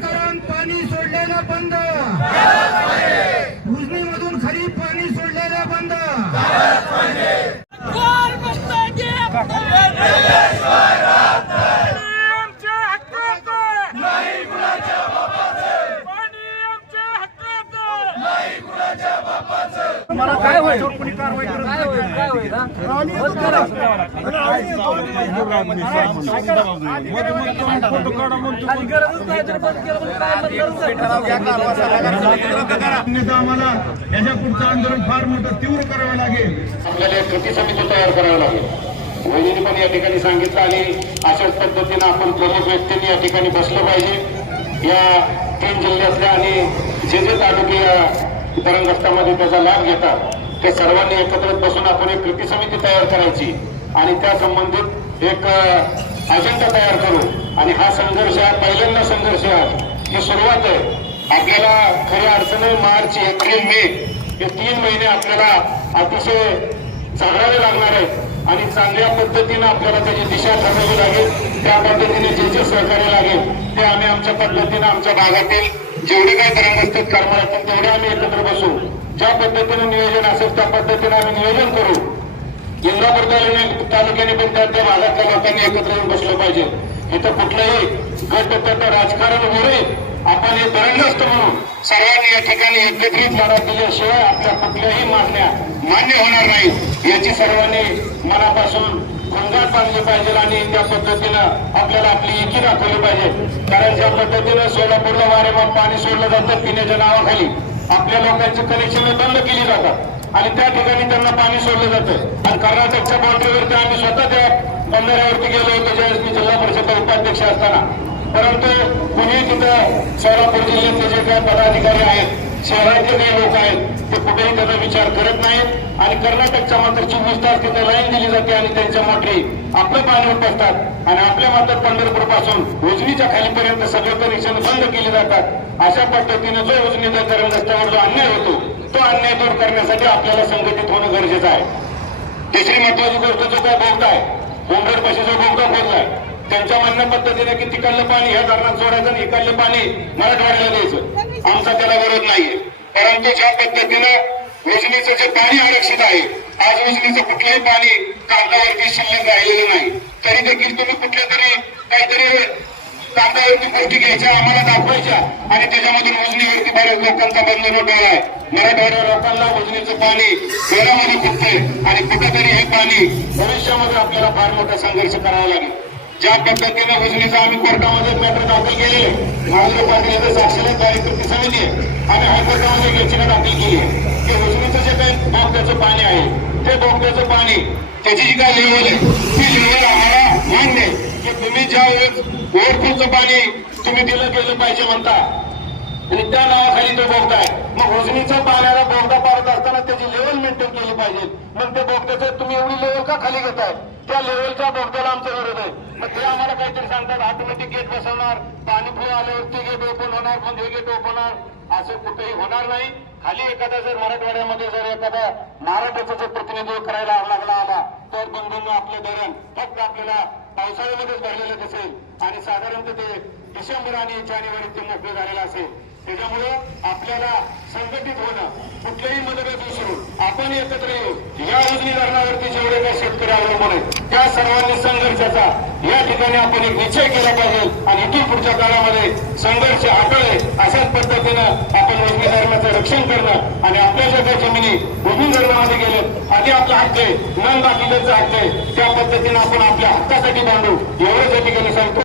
सरकारान पाणी सोडलेलं बंद उजनीमधून खरीप पाणी सोडलेलं बंद कोण मुक्ताची आमच्या हक्काचं नाही कुणाच्या बापाचं पाणी आमच्या हक्काचं नाही कुणाच्या बापाचं मला काय होईल कोणी कारवाई करत म्हणजे आम्हाला याच्या पुढचं आंदोलन फार मोठं तीव्र करावं लागेल आपल्याला एक कृती समिती तयार करावी लागेल वहिनी पण या ठिकाणी सांगितलं आणि अशाच पद्धतीनं आपण प्रमुख व्यक्तींनी या ठिकाणी बसलं पाहिजे या तीन जिल्ह्यातल्या आणि जे जे तालुके तरंगस्तामध्ये त्याचा लाभ घेतात. ते सर्वांनी एकत्रित बसून आपण एक कृती समिती तयार करायची. आणि त्या संबंधित एक अजेंडा तयार करू. आणि हा संघर्ष पहिल्यांदा संघर्ष आहे. ही सुरुवात आहे. आपल्याला खरी अडचण मार्च एप्रिल मे. हे तीन महिने आपल्याला अतिशय चांगलावे लागणार आहेत. आणि चांगल्या पद्धतीनं आपल्याला त्याची दिशा ठरवावी लागेल. त्या पद्धतीने जे जे सहकार्य लागेल ते आम्ही आमच्या पद्धतीनं आमच्या भागातील जेवढे काही ग्रामस्थेत कर्म असतील तेवढे आम्ही एकत्र बसू. ज्या पद्धतीने नियोजन असेल त्या पद्धतीने आम्ही नियोजन करू. इंदापूर तालुक्याने पण त्या त्या भागातल्या लोकांनी एकत्र येऊन बसलं पाहिजे. इथं कुठलंही गट राजकारण होईल आपण हे दरंगस्त म्हणून सर्वांनी या ठिकाणी एकत्रित लढा दिल्याशिवाय आपल्या कुठल्याही मागण्या मान्य होणार नाहीत. याची सर्वांनी मनापासून खंगाट बांधले पाहिजे आणि त्या पद्धतीनं आपल्याला आपली एकी दाखवली पाहिजे. कारण ज्या पद्धतीनं सोलापूरला वारेमाप पाणी सोडलं जातं पिण्याच्या नावाखाली आपल्या लोकांची कनेक्शन बंद केली जातात. आणि त्या ठिकाणी त्यांना पाणी सोडलं जातं. आणि कर्नाटकच्या बाउंड्रीवरती आम्ही स्वतः त्या बंधाऱ्यावरती गेलो होतो ज्यावेळेस मी जिल्हा परिषदचा उपाध्यक्ष असताना. परंतु कुणी तिथं सोलापूर जिल्ह्यातले जे काही पदाधिकारी आहेत शहराचे काही लोक आहेत ते कुठेही त्याचा विचार करत नाहीत. आणि कर्नाटकच्या मात्र चोवीस तास तिथे लाईन दिली जाते आणि त्यांच्या मोटरी आपलं पाणी उपसतात. आणि आपल्या मात्र पंढरपूरपासून उजनीच्या खालीपर्यंत सगळे कनेक्शन बंद केले जातात. अशा पद्धतीने जो उजनीचा धरण रस्त्यावर जो अन्याय होतो तो अन्याय दूर करण्यासाठी आपल्याला संघटित होणं गरजेचं आहे. तिसरी महत्वाची गोष्ट जो काय बोगदा आहे उमरड जो बोगदा खोदलाय त्यांच्या म्हणण्या पद्धतीने की तिकडलं पाणी ह्या धरणात सोडायचं आणि इकडलं पाणी मराठवाड्याला द्यायचं. आमचा त्याला विरोध नाहीये. परंतु ज्या पद्धतीनं उजनीचं जे पाणी आरक्षित आहे आज उजनीचं कुठलंही पाणी कागदावरती शिल्लक राहिलेलं नाही. तरी देखील तुम्ही कुठल्या तरी काहीतरी कागदावरती गोष्टी घ्यायच्या आम्हाला दाखवायच्या आणि त्याच्यामधून उजनीवरती बऱ्याच लोकांचा बंधन उठवला आहे. मराठवाड्या लोकांना उजनीचं पाणी घरामध्ये फुटतंय आणि कुठेतरी हे पाणी भविष्यामध्ये आपल्याला फार मोठा संघर्ष करावा लागेल. ज्या पद्धतीने उजनीचं आम्ही कोर्टामध्ये मॅटर दाखल केले महादेव पाटील यांचं साक्षीला दारिद्र्य कृती समिती आहे आणि हायकोर्टामध्ये याचिका दाखल केली. की उजनीचं जे काही बोगद्याचं पाणी आहे ते बोगद्याचं पाणी त्याची जी काय लेवल आहे ती लेवल आम्हाला मान्य की तुम्ही ज्या वेळेस ओव्हरफुलचं पाणी तुम्ही दिलं गेलं पाहिजे म्हणता आणि त्या नावाखाली तो बोगदा आहे मग उजनीचा पाण्याला बोगदा पाडत असताना त्याची लेवल मेंटेन केली पाहिजे. मग ते बोगद्याचं तुम्ही एवढी लेवल का खाली घेताय? त्या लेवलचा बोगदा आमचा विरोध आहे मग ते आम्हाला काहीतरी सांगतात ऑटोमॅटिक गेट बसवणार पाणी फ्लो आल्यावर ते गेट ओपन होणार मग हे गेट ओपन होणार. असं कुठेही होणार नाही. खाली एखादा जर मराठवाड्यामध्ये जर एखादा महाराष्ट्राचा जर प्रतिनिधित्व करायला लागला आला तर बंधूंना आपलं धरण फक्त आपल्याला पावसाळ्यामध्येच भरलेलं दिसेल. आणि साधारणतः ते डिसेंबर आणि जानेवारीत ते मोकळं झालेलं असेल. त्याच्यामुळं आपल्याला संघटित होणं कुठल्याही मतभेद विसरून आपण एकत्र येऊ या योजनी धरणावरती जेवढे काही शेतकरी अवलंबून आहेत. त्या सर्वांनी संघर्षाचा या ठिकाणी आपण एक निश्चय केला पाहिजे आणि इथून पुढच्या काळामध्ये संघर्ष आटळे अशाच पद्धतीनं आपण योजनी धर्माचं रक्षण करणं आणि आपल्या ज्या जमिनी भूमी धर्मामध्ये गेले आधी आपला हक्क आहे मन बाकीचा हक्क आहे त्या पद्धतीनं आपण आपल्या हक्कासाठी बांधू. एवढंच या ठिकाणी सांगतो.